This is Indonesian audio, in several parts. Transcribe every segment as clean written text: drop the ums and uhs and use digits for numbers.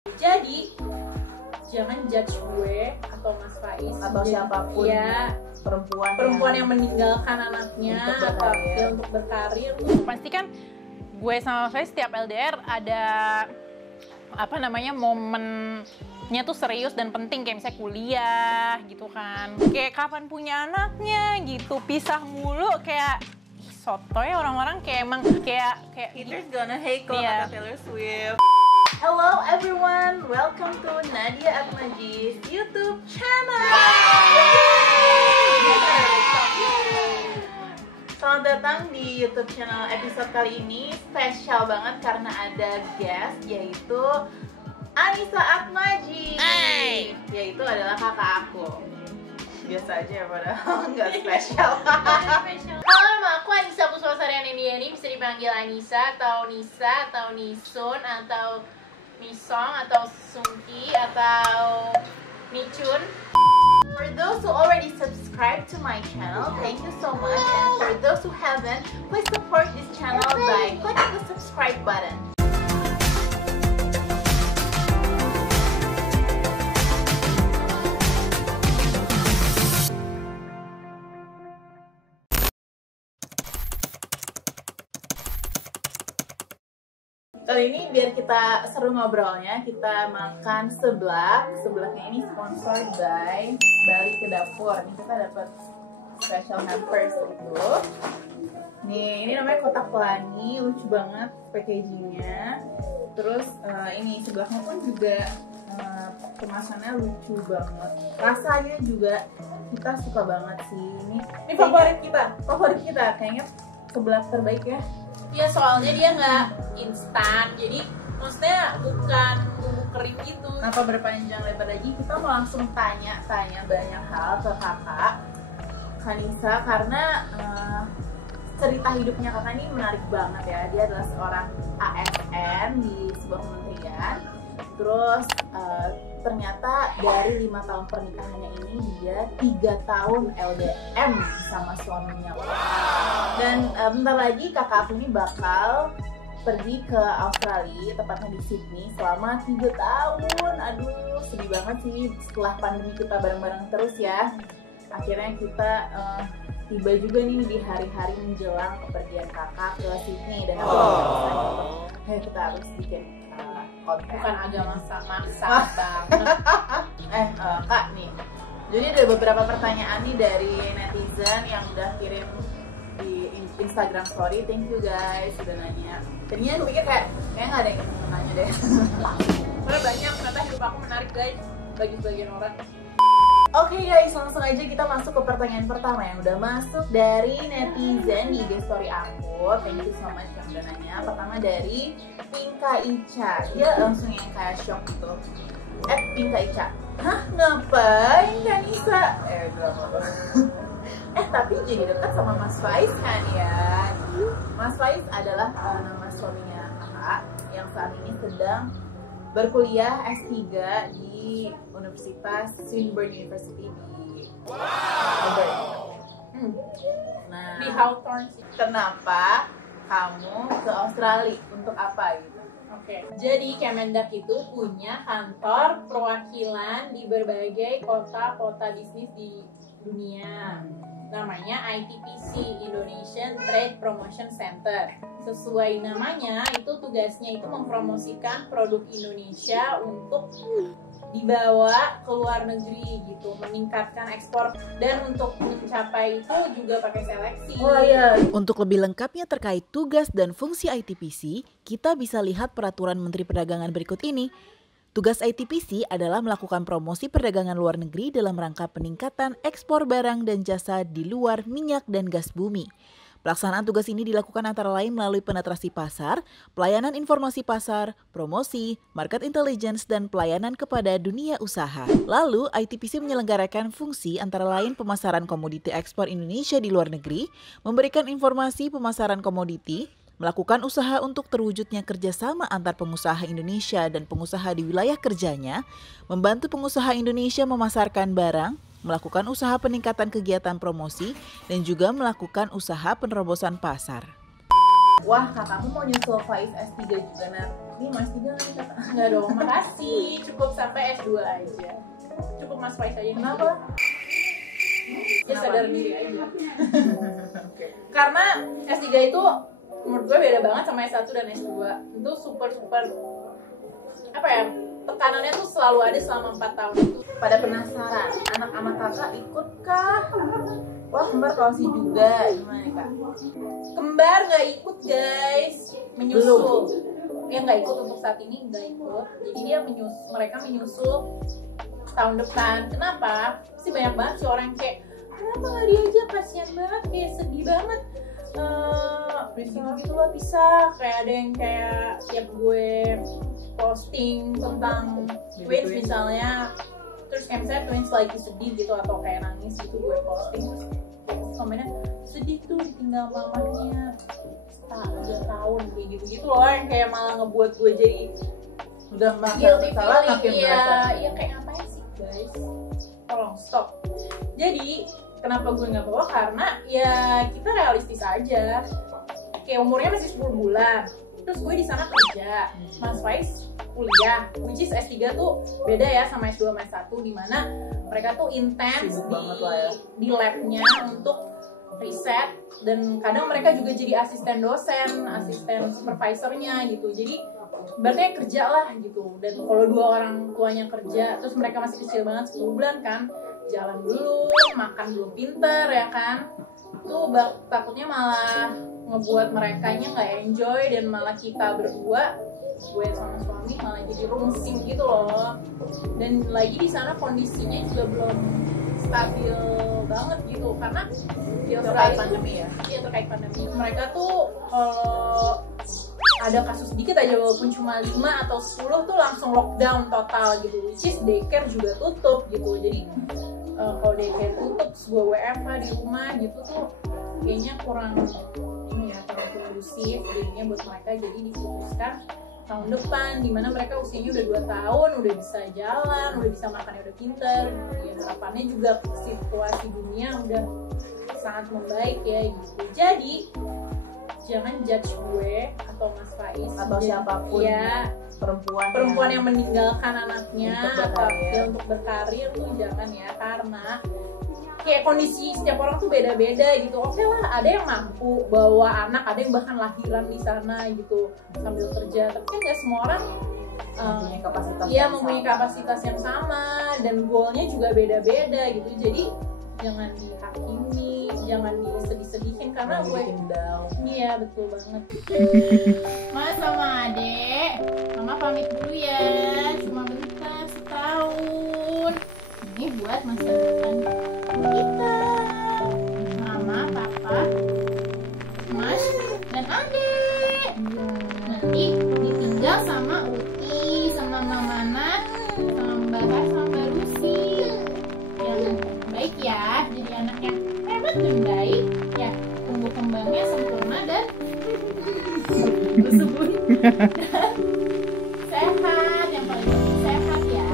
Jadi jangan judge gue atau Mas Faiz atau siapapun ya, perempuan yang meninggalkan anaknya untuk berkarir. Pasti kan gue sama Mas Faiz setiap LDR ada momennya tuh serius dan penting, kayak misalnya kuliah gitu kan, kayak kapan punya anaknya gitu, pisah mulu, kayak sotoy orang-orang, kayak emang kayak haters gonna hate kalau Iya. kata Taylor Swift. Hello everyone, welcome to Nadia Atmaji's YouTube channel. Selamat datang di YouTube channel. Episode kali ini spesial banget karena ada guest, yaitu Anissa Atmaji. Yaitu adalah kakak aku. Biasa aja ya, padahal nggak spesial. Halo, nama aku Anissa Puswasarian Indiani, bisa dipanggil Anissa atau Nisa atau Nisun atau Nisong atau Sungki atau Nichun. For those who already subscribe to my channel, thank you so much. And for those who haven't, please support this channel by clicking the subscribe button. Kali ini biar kita seru ngobrolnya, kita makan seblak. Seblaknya ini sponsored by Balik ke Dapur. Ini kita dapat special hampers itu. Nih, ini namanya kotak pelangi, lucu banget packagingnya. Terus ini seblaknya pun juga kemasannya lucu banget. Rasanya juga kita suka banget sih. Ini favorit kita. Kayaknya seblak terbaik ya. Ya soalnya dia nggak instan, jadi maksudnya bukan bumbu kering gitu. Apa berpanjang lebar lagi, kita mau langsung tanya banyak hal ke kakak Kanisa, karena cerita hidupnya kakak ini menarik banget ya. Dia adalah seorang ASN di sebuah kementerian. Terus ternyata dari 5 tahun pernikahannya ini dia 3 tahun LDM sama suaminya. Dan bentar lagi kakak aku ini bakal pergi ke Australia, tepatnya di Sydney selama 3 tahun. Aduh, sedih banget sih setelah pandemi kita bareng-bareng terus ya. Akhirnya kita tiba juga nih di hari-hari menjelang kepergian kakak ke Sydney. Dan aku kita harus bikin konten. Bukan agak maksa banget. Kak nih, jadi ada beberapa pertanyaan nih dari netizen yang udah kirim di Instagram story. Thank you guys sudah nanya. Tadinya aku pikir kayak nggak ada yang mau nanya deh. Karena banyak, ternyata hidup aku menarik guys bagi sebagian orang. Oke guys, langsung aja kita masuk ke pertanyaan pertama yang udah masuk dari netizen di IG story aku. Thank you so much yang udah nanya. Pertama dari Pinka Ica. Dia langsung yang kayak shock gitu. Pinka Ica. Hah, ngapain Kanisa? Tapi jadi dekat sama Mas Faiz kan ya. Mas Faiz adalah nama suaminya kakak yang saat ini sedang berkuliah S3 di Universitas Swinburne University di Melbourne. Nah, Di Hawthorne sih. kenapa kamu ke Australia? Untuk apa gitu? Oke. Jadi Kemendak itu punya kantor perwakilan di berbagai kota-kota bisnis di dunia. Namanya ITPC, Indonesian Trade Promotion Center. Sesuai namanya, itu tugasnya itu mempromosikan produk Indonesia untuk dibawa ke luar negeri gitu, meningkatkan ekspor, dan untuk mencapai itu juga pakai seleksi. Oh iya. Untuk lebih lengkapnya terkait tugas dan fungsi ITPC, kita bisa lihat peraturan Menteri Perdagangan berikut ini. Tugas ITPC adalah melakukan promosi perdagangan luar negeri dalam rangka peningkatan ekspor barang dan jasa di luar minyak dan gas bumi. Pelaksanaan tugas ini dilakukan antara lain melalui penetrasi pasar, pelayanan informasi pasar, promosi, market intelligence, dan pelayanan kepada dunia usaha. Lalu, ITPC menyelenggarakan fungsi antara lain pemasaran komoditi ekspor Indonesia di luar negeri, memberikan informasi pemasaran komoditi, melakukan usaha untuk terwujudnya kerjasama antar pengusaha Indonesia dan pengusaha di wilayah kerjanya, membantu pengusaha Indonesia memasarkan barang, melakukan usaha peningkatan kegiatan promosi, dan juga melakukan usaha penerobosan pasar. wah kakakmu mau nyusul Faiz S3 juga, nah ini mau S3 nggak nih kata? Enggak dong, makasih. Cukup sampai S2 aja. Cukup Mas Faiz aja. Kenapa? Ya sadar diri aja. Oke. Karena S3 itu menurut gue beda banget sama S1 dan S2. Itu super apa ya? Tekanannya tuh selalu ada selama 4 tahun itu. Pada penasaran, anak-anak kakak ikut kah? Wah, kembar kausi juga, gimana nih kak? Kembar nggak ikut guys, menyusul. Dia nggak ikut untuk saat ini, nggak ikut. Jadi mereka menyusul tahun depan. Kenapa? Pasti banyak banget sih orang kayak kenapa nggak diajak, kasihan banget, kayak sedih banget. Gitu loh bisa. Kayak ada yang kayak tiap gue posting tentang twins misalnya, terus kayak misalnya twins lagi sedih gitu atau kayak nangis gitu, gue posting terus komennya sedih tuh ditinggal mamanya 2 tahun kayak gitu loh, yang kayak malah ngebuat gue jadi Udah guilty salah feeling. makin berasa. Iya kayak ngapain sih guys, tolong stop. Jadi kenapa gue nggak bawa, karena ya kita realistis aja, kayak umurnya masih 10 bulan, terus gue di sana kerja, Mas Faiz kuliah, which is S3 tuh beda ya sama S2 sama S1, dimana mereka tuh intens di labnya untuk riset, dan kadang mereka juga jadi asisten dosen, asisten supervisornya gitu. Jadi berarti kerja lah gitu. Dan kalau 2 orang tuanya kerja, terus mereka masih kecil banget 10 bulan kan, jalan belum, makan belum pinter ya kan, tuh takutnya malah ngebuat merekanya nggak enjoy, dan malah kita berdua, gue sama suami malah jadi rungsing gitu loh. Dan lagi di sana kondisinya juga belum stabil banget gitu, karena di Australia pandemi ya? Iya, terkait pandemi. Mereka tuh kalau ada kasus dikit aja, walaupun cuma 5 atau 10 tuh langsung lockdown total gitu, which is daycare juga tutup gitu. Jadi kalau daycare tutup, gue WFH di rumah gitu tuh kayaknya kurang kondusif jadinya buat mereka. Jadi diputuskan tahun depan, dimana mereka usianya udah 2 tahun, udah bisa jalan, udah bisa makannya udah pinter ya, harapannya juga situasi dunia udah sangat membaik ya gitu. Jadi jangan judge gue atau Mas Faiz atau siapapun ya, perempuan yang meninggalkan anaknya untuk berkarir tuh jangan ya, karena kayak kondisi setiap orang tuh beda-beda gitu. Oke lah, ada yang mampu bawa anak, ada yang bahkan lahiran di sana gitu sambil kerja, tapi kan nggak semua orang mempunyai kapasitas yang sama, dan goalnya juga beda-beda gitu. Jadi jangan dihakimi, jangan disedih-sedihin, karena gue iya betul banget. Mas sama adek, mama pamit dulu ya, cuma bentar setahun. Ini buat masa depan kita, mama, papa, mas, dan adek. Nanti ditinggal sama Uti, sama Mama Nat, sama Mbak Har, sama Mbak Lucy. Yang baik ya, jadi anak yang hebat dan baik ya, tumbuh kembangnya sempurna dan subur dan sehat, yang paling penting sehat ya.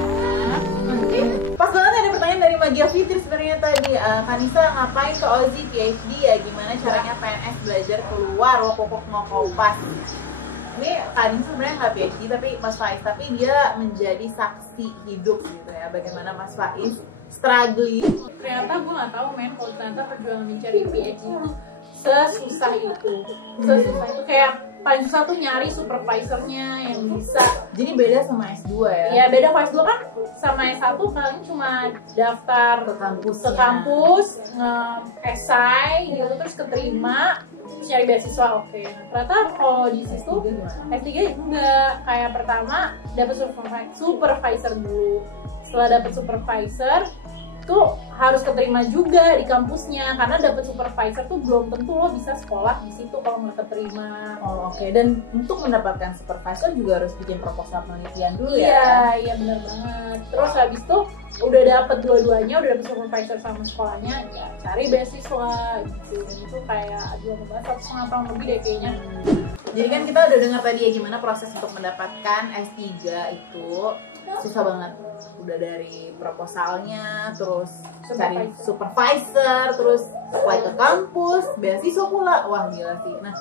Nanti pas banget ada pertanyaan dari Magia Fitri sebenarnya tadi, Kanisa ngapain ke Aussie PhD ya, gimana caranya PNS belajar keluar wokok mau pas. Ini Kanisa sebenarnya nggak PhD tapi Mas Faiz, tapi dia menjadi saksi hidup gitu ya, bagaimana Mas Faiz struggling. Ternyata gue nggak tahu men, kalau ternyata perjuangan mencari PhD itu sesusah itu. Sesusah itu, kayak paling susah tuh nyari supervisornya yang bisa. Jadi beda sama S2 ya? Iya beda, kalau S2 kan sama S1 kalian cuma daftar ke kampus, esai gitu, terus keterima, terus nyari beasiswa, oke. Ternyata kalau di situ S3 enggak, kayak pertama dapat supervisor dulu. Setelah dapat supervisor tuh harus keterima juga di kampusnya, karena dapat supervisor tuh belum tentu lo bisa sekolah di situ kalau nggak keterima. Oh, oke. Dan untuk mendapatkan supervisor juga harus bikin proposal penelitian dulu ya? Iya benar banget. Terus habis itu udah dapet dua-duanya, udah dapet supervisor sama sekolahnya, ya cari beasiswa gitu. Dan itu kayak lama banget, 1,5 tahun lebih deh kayaknya. Jadi kan kita udah dengar tadi ya gimana proses untuk mendapatkan S3 itu susah banget. Udah dari proposalnya, terus cari supervisor, terus apply ke kampus, beasiswa pula. Wah gila sih. Nah,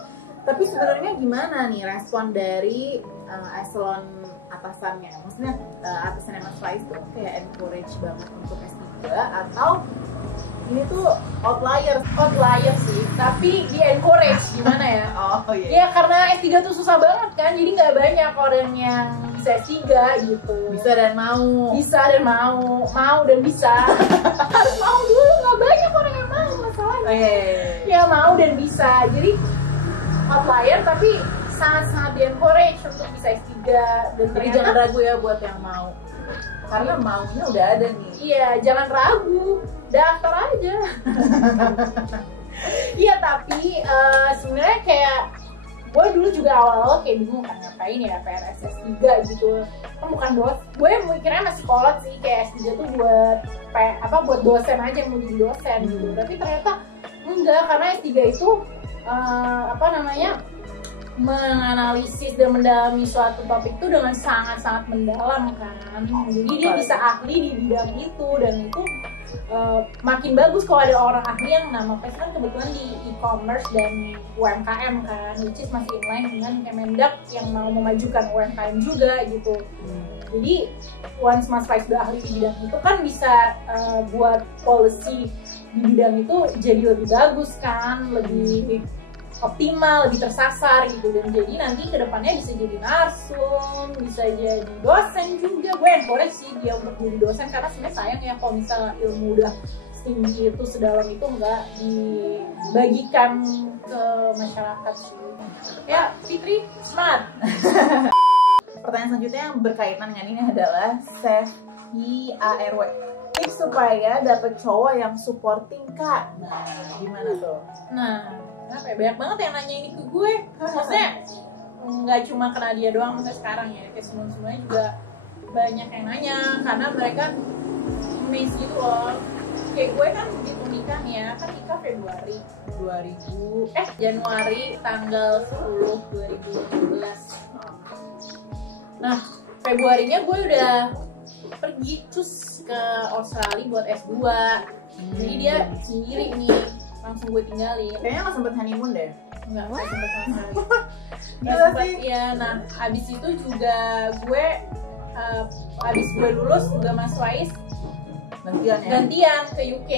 Tapi sebenarnya gimana nih respon dari eselon atasannya? Maksudnya atasannya Mas Faiz tuh kayak encourage banget untuk S3 atau ini tuh outlier sih, tapi di encourage gimana ya? Oh iya. Ya karena S3 tuh susah banget kan, jadi nggak banyak orang yang bisa S3 gitu. Bisa dan mau. Mau dan bisa. Harus mau dulu, nggak banyak orang yang mau masalahnya. Oh, iya. Ya mau dan bisa, jadi outlier tapi sangat-sangat di encourage untuk bisa S3 dan Jadi jangan ragu ya buat yang mau. Karena maunya udah ada nih. Iya, jangan ragu, daftar aja. Iya, tapi sebenarnya kayak gue dulu juga awal-awal kayak bingung kan ngapain ya PNS S3 gitu. Kan bukan gue mikirnya masih kolot sih, kayak S3 tuh buat dosen aja, yang mau jadi dosen gitu. Tapi ternyata enggak, karena S3 itu menganalisis dan mendalami suatu topik itu dengan sangat-sangat mendalam kan. Jadi dia bisa ahli di bidang itu, dan itu makin bagus kalau ada orang ahli yang nama PES kan kebetulan di e-commerce dan UMKM kan, which is masih inline dengan Kemendak yang mau memajukan UMKM juga gitu. Jadi once Mas Faiz udah ahli di bidang itu kan bisa buat policy di bidang itu jadi lebih bagus kan, lebih optimal, lebih tersasar gitu. Dan jadi nanti kedepannya bisa jadi narsum, bisa jadi dosen juga. Gue encourage sih dia untuk jadi dosen, karena sebenarnya sayang ya kalau misalnya ilmu udah setinggi itu, sedalam itu nggak dibagikan ke masyarakat sih. Ya, Fitri, smart. Pertanyaan selanjutnya yang berkaitan dengan ini adalah CFIARW. Tips supaya dapet cowok yang supporting Kak. Nah, gimana tuh? Nah, kenapa ya? Banyak banget yang nanya ini ke gue. Maksudnya nggak cuma kena dia doang, maksudnya sekarang ya, kayak semuanya juga banyak yang nanya, karena mereka amazed gitu loh. Kayak gue kan begitu nikah nih ya, kan nikah Februari Januari tanggal 10 2016. Nah, Februarinya gue udah pergi terus ke Australia buat S2. Jadi dia sendiri nih, langsung gue tinggalin. Kayaknya nggak sempet honeymoon deh. Nggak sempet sama sekali. Gila sempet, sih. ya. Nah, abis itu juga gue abis gue lulus juga Mas Faiz gantian ke UK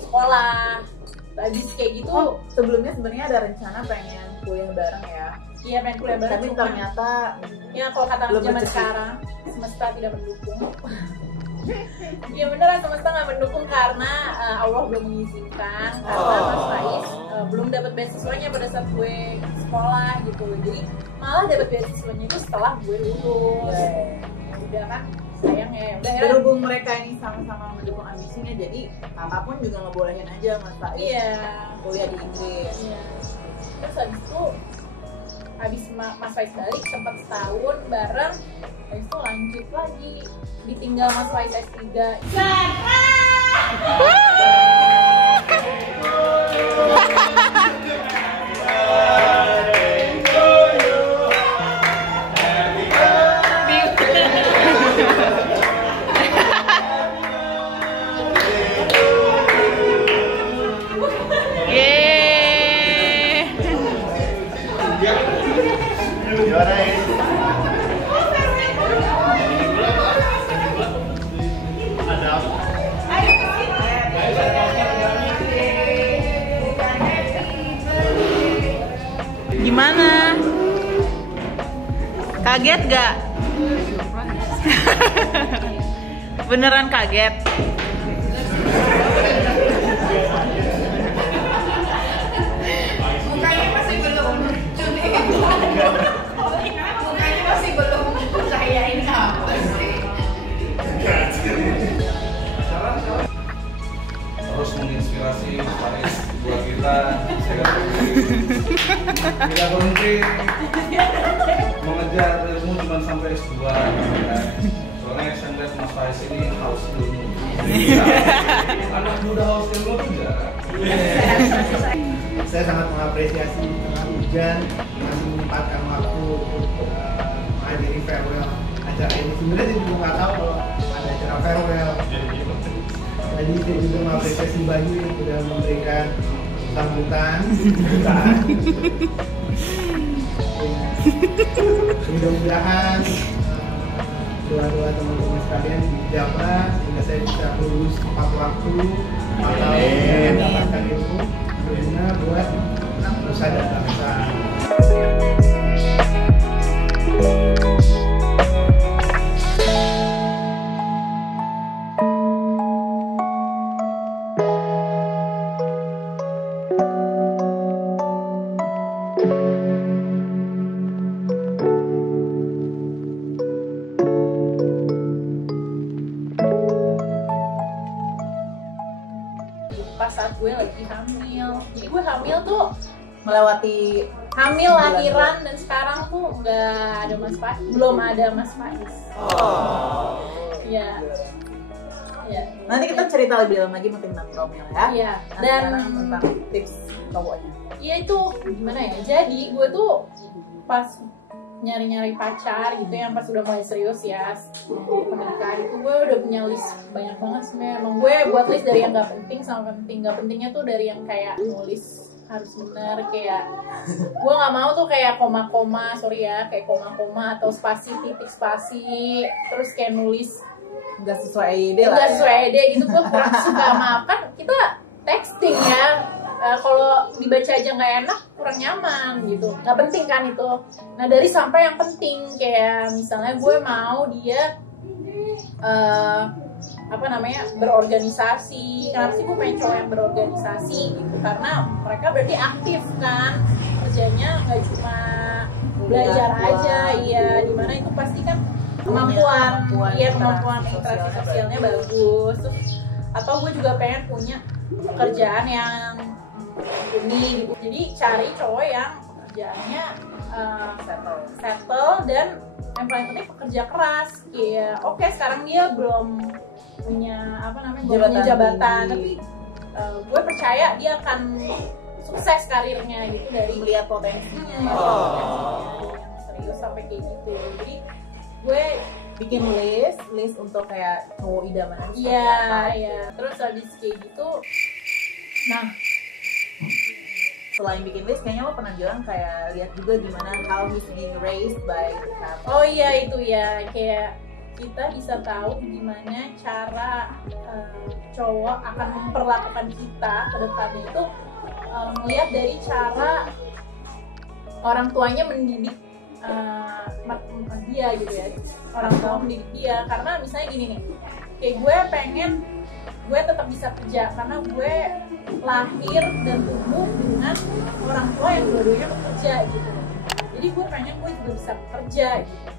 sekolah. Abis kayak gitu. Oh, sebelumnya sebenarnya ada rencana pengen kuliah bareng ya. Iya, pengen kuliah bareng. Tapi ternyata ya kalau kata belum zaman rezeki. sekarang, semesta tidak mendukung. Ya beneran, semesta nggak mendukung karena Allah belum mengizinkan, karena Mas Faiz belum dapat beasiswanya pada saat gue sekolah gitu. Jadi malah dapat beasiswanya itu setelah gue lulus. Udah kan, sayang ya. Udah ya. Berhubung mereka ini sama-sama mendukung ambisinya, jadi apapun juga ngebolehin aja Mas Faiz kuliah di Inggris. Iya. Terus habis itu, habis Mas Faiz balik sempat setahun bareng, habis itu lanjut lagi, ditinggal Mas Faiz S3. Gimana? Kaget gak? Beneran kaget? Mukanya masih belum lucu nih. Mukanya masih belum percaya ini apa sih. Terus menginspirasi Faiz buat kita. Saya tidak berhenti mengejar ilmu cuma sampai S2 kan. Soalnya saya melihat Mas Faiz ini haus ilmu. Anak muda haus ilmu tidak. Saya sangat mengapresiasi tengah hujan masih menyempatkan waktu untuk menghadiri farewell acara ini. Sebenarnya saya juga nggak tahu kalau ada acara farewell. Jadi saya juga mengapresiasi Bayu yang sudah memberikan sambutan. Mudah-mudahan doa-doa teman-teman sekalian dijabah sehingga saya bisa lulus tepat waktu atau mendapatkan ilmu berguna buat nusa dan bangsa. Pas saat gue lagi hamil, jadi gue hamil tuh Melewati hamil lahiran dan sekarang tuh nggak ada Mas Faiz, belum ada Mas Faiz. Iya. Iya. nanti kita cerita lebih dalam lagi mungkin tentang promil ya. Iya. Nah, Dan sekarang tentang tips cowoknya. iya itu gimana ya? Jadi gue tuh pas nyari-nyari pacar gitu yang pas udah mulai serius ya pernikahan itu gue udah punya list banyak banget sebenarnya. Emang gue buat list dari yang nggak penting sama penting. Nggak pentingnya tuh dari yang kayak nulis harus bener, kayak gue nggak mau tuh kayak koma-koma, sorry ya, kayak koma-koma atau spasi titik spasi terus kayak nulis Nggak sesuai ide lah. nggak ya. sesuai ide gitu. Gue kurang suka, maaf kan kita texting ya. Kalau dibaca aja nggak enak, kurang nyaman gitu. Nggak penting kan itu. Nah dari sampai yang penting kayak misalnya gue mau dia berorganisasi. Kenapa sih gue pengen cowok yang berorganisasi gitu? Karena mereka berarti aktif kan, kerjanya nggak cuma belajar aja. Iya, dimana itu pasti kan kemampuan interaksi sosialnya bagus. Terus, atau gue juga pengen punya pekerjaan yang ini gitu. Jadi cari cowok yang pekerjaannya settle dan yang paling penting pekerja keras. Kayak oke, sekarang dia belum punya jabatan, tapi gue percaya dia akan sukses karirnya gitu dari Melihat potensinya. yang serius sampai kayak gitu. Jadi gue Bikin list untuk kayak cowok idaman harus seperti iya apa. iya. Terus habis kayak gitu, nah Selain bikin list, kayaknya lo pernah bilang kayak lihat juga gimana how he's being raised by the family. oh iya itu ya, kayak kita bisa tahu gimana cara cowok akan memperlakukan kita ke depannya itu melihat dari cara orang tuanya mendidik dia gitu ya. Orang tua mendidik dia, karena misalnya gini nih, kayak gue tetap bisa kerja karena gue lahir dan tumbuh dengan orang tua yang dua-duanya bekerja gitu. Jadi gue pengen gue juga bisa bekerja gitu.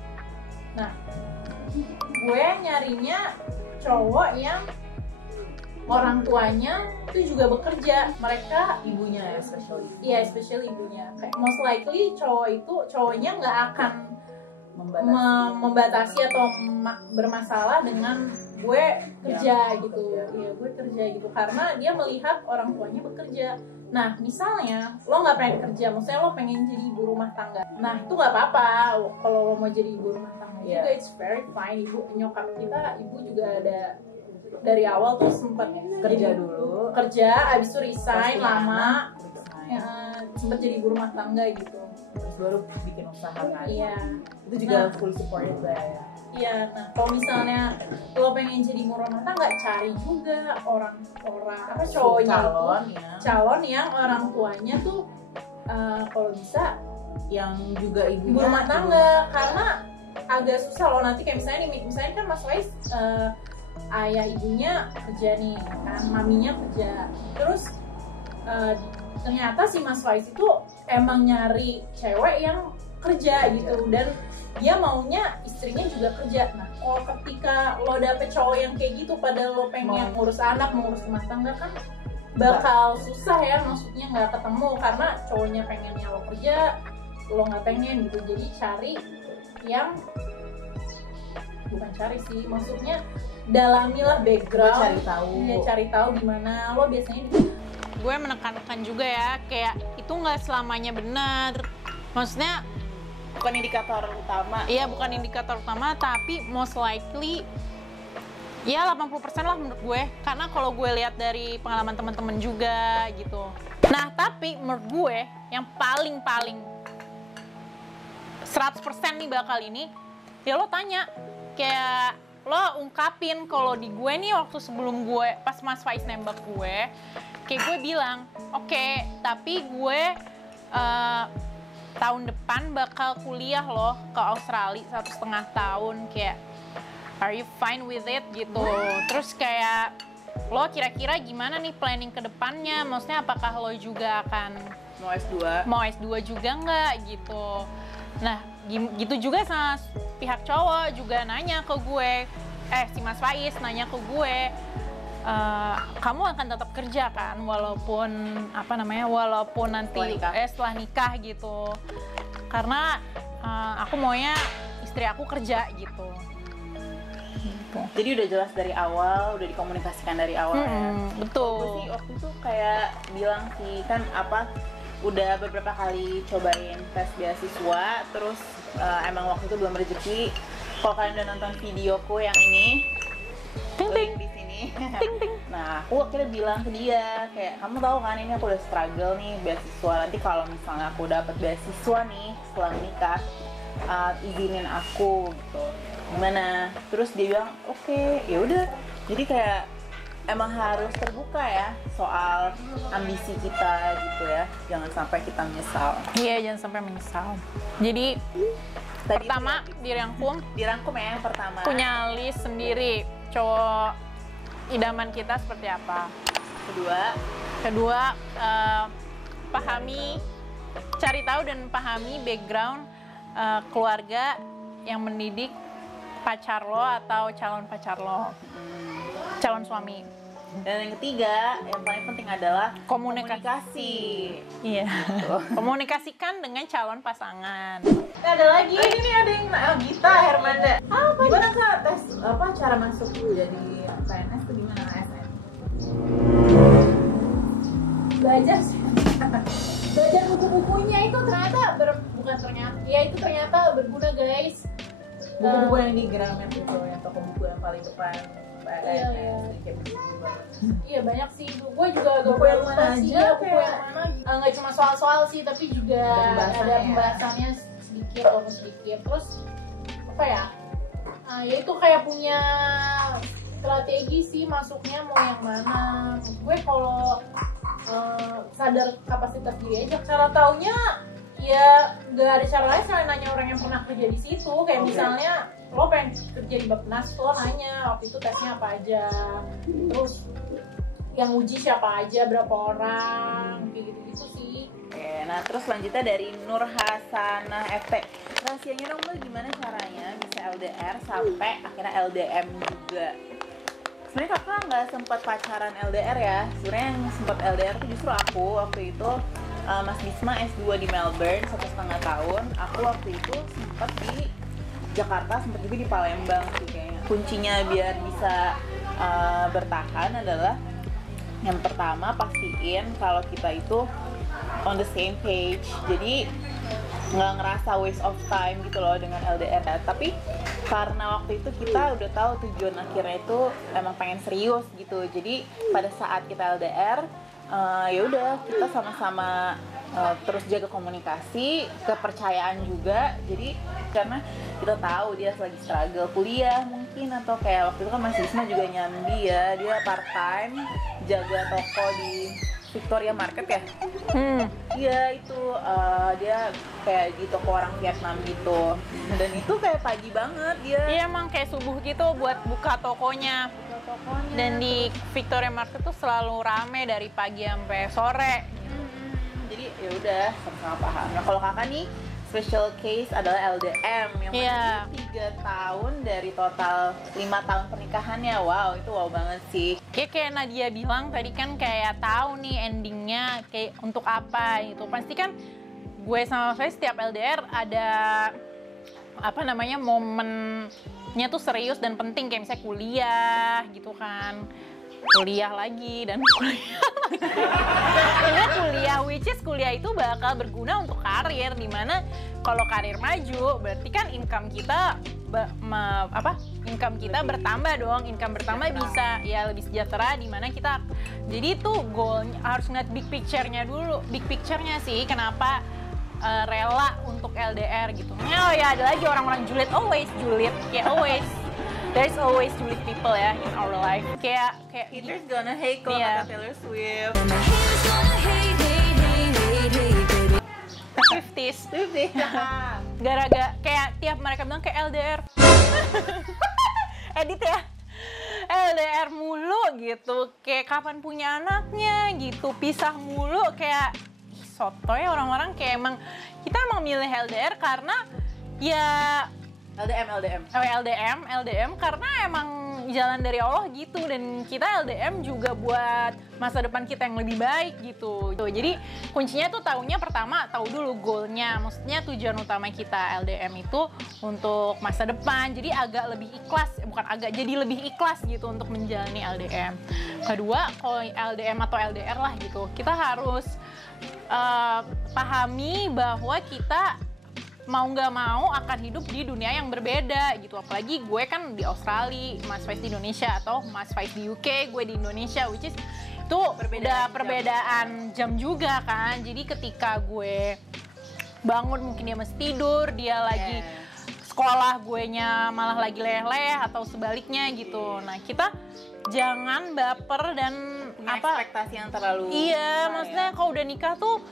Nah, gue nyarinya cowok yang orang tuanya itu juga bekerja. Mereka Ibunya ya, especially. iya, especially ibunya. Kayak most likely cowoknya nggak akan membatasi atau bermasalah dengan gue kerja gitu. Iya, gue kerja gitu karena dia melihat orang tuanya bekerja. Nah, misalnya lo nggak pengen kerja, maksudnya lo pengen jadi ibu rumah tangga. Nah, itu nggak apa-apa kalau lo mau jadi ibu rumah tangga juga, it's very fine. Nyokap kita, ibu juga ada dari awal tuh sempat kerja, abis itu resign lama, sempat jadi ibu rumah tangga gitu. Terus baru bikin usaha kan. Iya. Itu juga full supported lah ya. Iya, nah kalau misalnya lo pengen jadi ibu rumah tangga, cari juga orang cowoknya calon yang orang tuanya tuh kalau bisa yang juga ibu rumah tangga, karena agak susah lo nanti kayak misalnya kan Mas Faiz ayah ibunya kerja nih kan, maminya kerja, terus ternyata si Mas Faiz itu emang nyari cewek yang kerja gitu dan dia maunya istrinya juga kerja. Nah, kalau ketika lo dapet cowok yang kayak gitu padahal lo pengen ngurus anak, ngurus rumah tangga, kan bakal susah ya, maksudnya nggak ketemu karena cowoknya pengennya lo kerja, lo nggak pengen gitu. Jadi cari yang bukan cari sih, maksudnya dalamilah background, cari tahu gimana lo biasanya. Gue menekankan juga ya, kayak itu nggak selamanya benar. Maksudnya bukan indikator utama. Iya, bukan indikator utama, tapi most likely ya 80% lah menurut gue. Karena kalau gue lihat dari pengalaman teman-teman juga gitu. Nah, tapi menurut gue yang paling 100% nih bakal ini, ya lo tanya, kayak lo ungkapin kalau di gue nih waktu sebelum gue, pas Mas Faiz nembak gue, kayak gue bilang, oke, tapi gue tahun depan bakal kuliah loh ke Australia 1,5 tahun, kayak are you fine with it gitu. Terus kayak lo kira-kira gimana nih planning ke depannya, maksudnya apakah lo juga akan mau S2 juga nggak gitu. Nah gitu juga sama pihak cowok juga nanya ke gue, si Mas Faiz nanya ke gue, kamu akan tetap kerja kan walaupun walaupun nanti setelah nikah gitu, karena aku maunya istri aku kerja gitu. Jadi udah jelas dari awal, udah dikomunikasikan dari awal ya. Betul. Gue sih waktu itu kayak bilang sih kan udah beberapa kali cobain tes beasiswa, terus emang waktu itu belum rezeki. Kalau kalian udah nonton videoku yang ini, di sini. Nah, aku akhirnya bilang ke dia kayak, kamu tahu kan ini aku udah struggle nih beasiswa. Nanti kalau misalnya aku dapat beasiswa nih setelah menikah, izinin aku gitu. Gimana? Terus dia bilang, oke, ya udah. Jadi kayak emang harus terbuka ya soal ambisi kita gitu ya, jangan sampai kita menyesal. Iya, jangan sampai menyesal. Jadi tadi pertama dirangkum ya yang pertama. Punya list sendiri cowok idaman kita seperti apa. Kedua cari tahu dan pahami background keluarga yang mendidik pacar lo atau calon pacar lo, calon suami. Dan yang ketiga, yang paling penting adalah komunikasi. Iya. Komunikasikan dengan calon pasangan. Ada lagi. Ini ada yang Gita Hermanda. Gimana Kak tes cara masuk jadi PNS itu gimana ASN? Belajar sih. Belajar buku-bukunya itu ternyata berguna guys. Buku-buku yang di Gramet itu, yang toko buku yang paling depan. Iya banyak sih, gue juga agak lupa sih ya buku yang mana. Nggak cuma soal-soal sih, tapi juga ada pembahasannya sedikit. Terus apa ya? Ya itu kayak punya strategi sih masuknya mau yang mana. Gue kalau sadar kapasitas diri aja, cara taunya ya nggak ada cara lain selain nanya orang yang pernah kerja di situ. Kayak misalnya lo pengen kerja di Bappenas, lo nanya waktu itu tesnya apa aja, terus yang uji siapa aja, berapa orang, kayak gitu-gitu sih. Oke, nah terus selanjutnya dari Nur Hasanah FT, rahasianya dong Mbak gimana caranya bisa LDR sampai akhirnya LDM juga? Sebenarnya kakak nggak sempat pacaran LDR ya, sebenarnya yang sempat LDR itu justru aku waktu itu. Mas Bisma S2 di Melbourne 1,5 tahun, aku waktu itu sempat di Jakarta, sempat juga di Palembang sih kayaknya. Kuncinya biar bisa bertahan adalah yang pertama pastiin kalau kita itu on the same page, jadi nggak ngerasa waste of time gitu loh dengan LDR. Tapi karena waktu itu kita udah tahu tujuan akhirnya itu emang pengen serius gitu, jadi pada saat kita LDR ya udah kita sama-sama terus jaga komunikasi, kepercayaan juga. Jadi karena kita tahu dia lagi struggle kuliah mungkin, atau kayak waktu itu kan Mas Bisma juga nyambi ya, dia part time jaga toko di Victoria Market ya. Iya itu dia kayak di toko orang Vietnam gitu, dan itu kayak pagi banget dia. Iya emang kayak subuh gitu buat buka tokonya. Dan di Victoria Market tuh selalu rame dari pagi sampai sore. Jadi ya udah sama-sama paham. Nah kalau kakak nih special case adalah LDM yang mana 3 tahun dari total 5 tahun pernikahannya. Wow, itu wow banget sih. Kayak Nadia bilang tadi kan kayak tahu nih endingnya kayak untuk apa gitu. Pasti kan gue sama saya setiap LDR ada momennya tuh serius dan penting, kayak misalnya kuliah gitu kan. Kuliah lagi dan kuliah which is kuliah itu bakal berguna untuk karir, dimana kalau karir maju berarti kan income kita bertambah dong, income bertambah bisa ya lebih sejahtera, dimana kita jadi itu goalnya harus ngeliat big picture-nya dulu, big picture-nya sih kenapa rela untuk LDR gitu. Oh ya, ada lagi orang-orang julid, kayak always. There's always julid people ya in our life. Kayak Haters gonna hate kalau Iya. kata Taylor Swift. 50s. Gara-gara kayak tiap mereka bilang kayak LDR. Edit ya. LDR mulu gitu. Kayak kapan punya anaknya gitu. Pisah mulu kayak sotoy orang-orang kayak kita emang milih LDR karena ya LDM karena emang jalan dari Allah gitu, dan kita LDM juga buat masa depan kita yang lebih baik gitu. Jadi kuncinya tuh taunya pertama tahu dulu goalnya, maksudnya tujuan utama kita LDM itu untuk masa depan. Jadi agak lebih ikhlas, jadi lebih ikhlas gitu untuk menjalani LDM. Kedua, kalau LDM atau LDR lah gitu, kita harus pahami bahwa kita mau nggak mau akan hidup di dunia yang berbeda gitu. Apalagi gue kan di Australia, Mas Faiz di Indonesia, atau Mas Faiz di UK, gue di Indonesia, which is itu udah perbedaan jam juga kan. Jadi ketika gue bangun mungkin dia masih tidur, dia lagi sekolah, guenya malah lagi leleh atau sebaliknya gitu. Nah, kita jangan baper dan ekspektasi yang terlalu iya, maksudnya kalau udah nikah tuh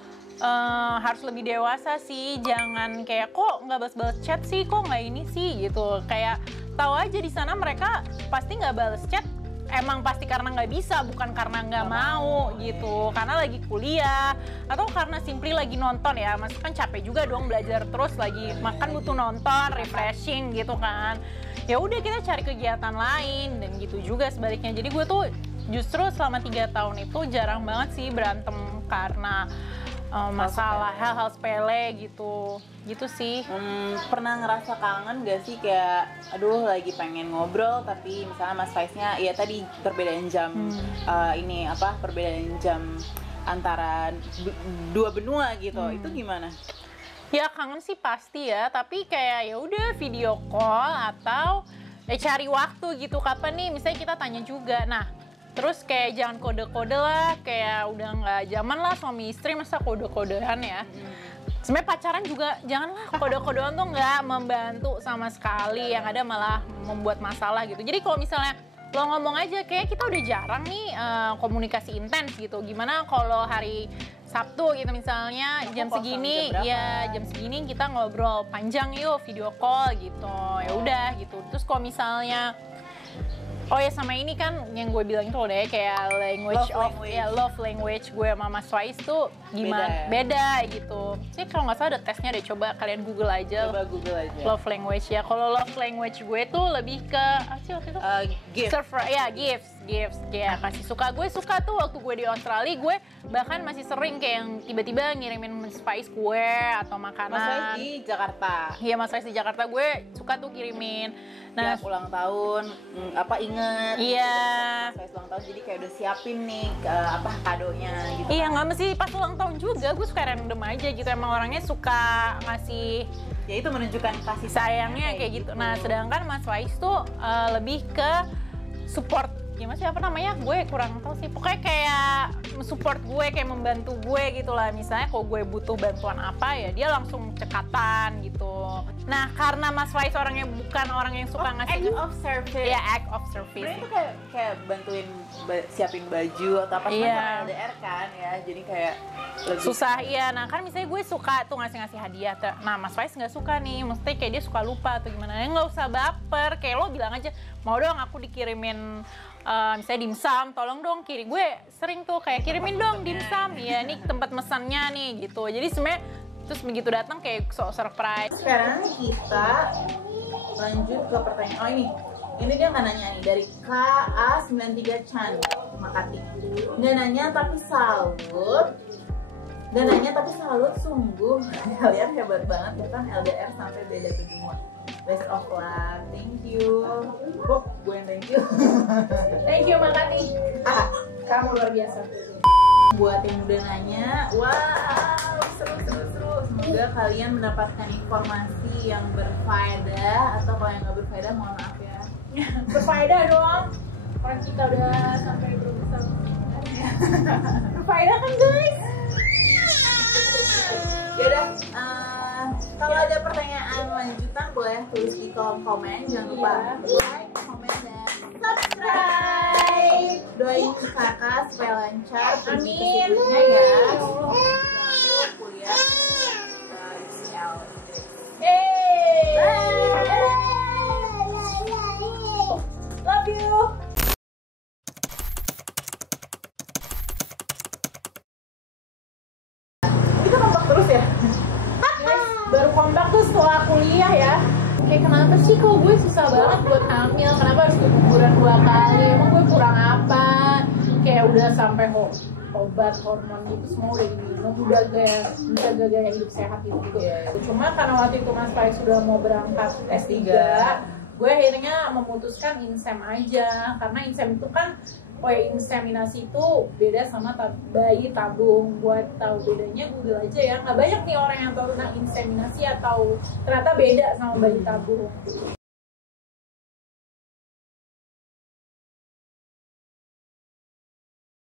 harus lebih dewasa sih. Jangan kayak kok nggak balas chat sih, kok nggak ini sih gitu. Kayak tahu aja di sana mereka pasti nggak balas chat, emang pasti karena nggak bisa, bukan karena nggak mau gitu. Karena lagi kuliah atau karena simply lagi nonton ya. Mas kan capek juga dong belajar terus, lagi makan butuh nonton, refreshing gitu kan. Ya udah kita cari kegiatan lain, dan gitu juga sebaliknya. Jadi gue tuh justru selama 3 tahun itu jarang banget sih berantem karena masalah hal-hal sepele gitu sih. Pernah ngerasa kangen gak sih kayak aduh lagi pengen ngobrol tapi misalnya Mas Faiznya ya tadi perbedaan jam perbedaan jam antara dua benua gitu. Itu gimana? Ya kangen sih pasti ya, tapi kayak ya udah video call atau cari waktu gitu, kapan nih misalnya kita tanya juga. Nah, terus kayak jangan kode-kode lah, kayak udah nggak zaman lah suami istri masa kode-kodean ya. Sebenarnya pacaran juga janganlah kode-kodean tuh nggak membantu sama sekali, yang ada malah membuat masalah gitu. Jadi kalau misalnya lo ngomong aja kayak kita udah jarang nih komunikasi intens gitu. Gimana kalau hari Sabtu gitu misalnya jam segini kita ngobrol panjang yuk video call gitu. Ya udah gitu. Terus kalau misalnya oh ya sama ini kan yang gue bilang itu deh kayak love language gue sama Mas Faiz tuh gimana beda gitu. Sih kalau nggak salah ada tesnya deh, coba kalian Google aja. Love language ya. Kalau love language gue tuh lebih ke waktu itu gifts kayak kasih suka. Gue suka tuh waktu gue di Australia, gue bahkan masih sering kayak yang tiba-tiba ngirimin Mas Faiz kue atau makanan. Mas Faiz di Jakarta. Iya, Mas Faiz di Jakarta, gue suka tuh kirimin. Nah, ulang tahun inget iya Mas Faiz ulang tahun, jadi kayak udah siapin nih kadonya gitu. Iya, nggak mesti pas ulang tahun juga, gue suka random aja gitu. Emang orangnya suka ngasih, ya itu menunjukkan kasih sayangnya kayak gitu. Nah, sedangkan Mas Faiz tuh lebih ke support. Gimana sih apa namanya? Gue kurang tahu sih. Pokoknya kayak support gue, kayak membantu gue gitu lah. Misalnya kalau gue butuh bantuan apa ya dia langsung cekatan gitu. Nah, karena Mas Faiz orangnya bukan orang yang suka ngasih act of service. Ya, act of service. Sebenarnya itu kayak bantuin siapin baju atau apa sih LDR kan ya. Jadi kayak lebih susah iya. Nah, kan misalnya gue suka tuh ngasih hadiah. Nah, Mas Faiz nggak suka nih. Maksudnya kayak dia suka lupa atau gimana. Ya nggak usah baper. Kayak lo bilang aja, mau dong aku dikirimin misalnya dimsum, tolong dong gue sering tuh kayak kirimin dong dimsum ya, nih tempat mesannya nih gitu. Jadi sebenarnya terus begitu datang kayak surprise. Sekarang kita lanjut ke pertanyaan. Ini dia nggak nanya nih, dari KA93 Chan Makati. Nggak nanya tapi salut sungguh. Kalian hebat banget, bukan LDR sampai beda benua. Best of luck, thank you. Gue yang thank you. Thank you Makati. Kamu luar biasa. Buat yang udah nanya, wow, seru. Semoga kalian mendapatkan informasi yang berfaedah, atau kalau yang nggak berfaedah mohon maaf ya. Berfaedah dong. Orang kita udah sampai berusaha. Berfaedah kan guys? Yaudah, kalau ada pertanyaan lanjutan boleh tulis di kolom komen. Jangan lupa like, comment, dan subscribe. Doain kakak supaya lancar Amin. selanjutnya ya. Untuk kuliah UCL. Hey. Love you. Kita kompak terus ya? Guys, baru kompak tuh setelah kuliah ya. Kayak kenapa sih kok gue susah banget buat hamil? Kenapa harus keguguran 2 kali? Emang gue kurang apa? Kayak udah sampai obat hormon gitu semua udah diminum, udah gaya hidup sehat gitu. Cuma karena waktu itu Mas Faik sudah mau berangkat S3, gue akhirnya memutuskan insem aja. Karena insem itu kan inseminasi itu beda sama bayi tabung. Buat tahu bedanya Google aja ya. Nggak banyak nih orang yang tahu tentang inseminasi atau ternyata beda sama bayi tabung.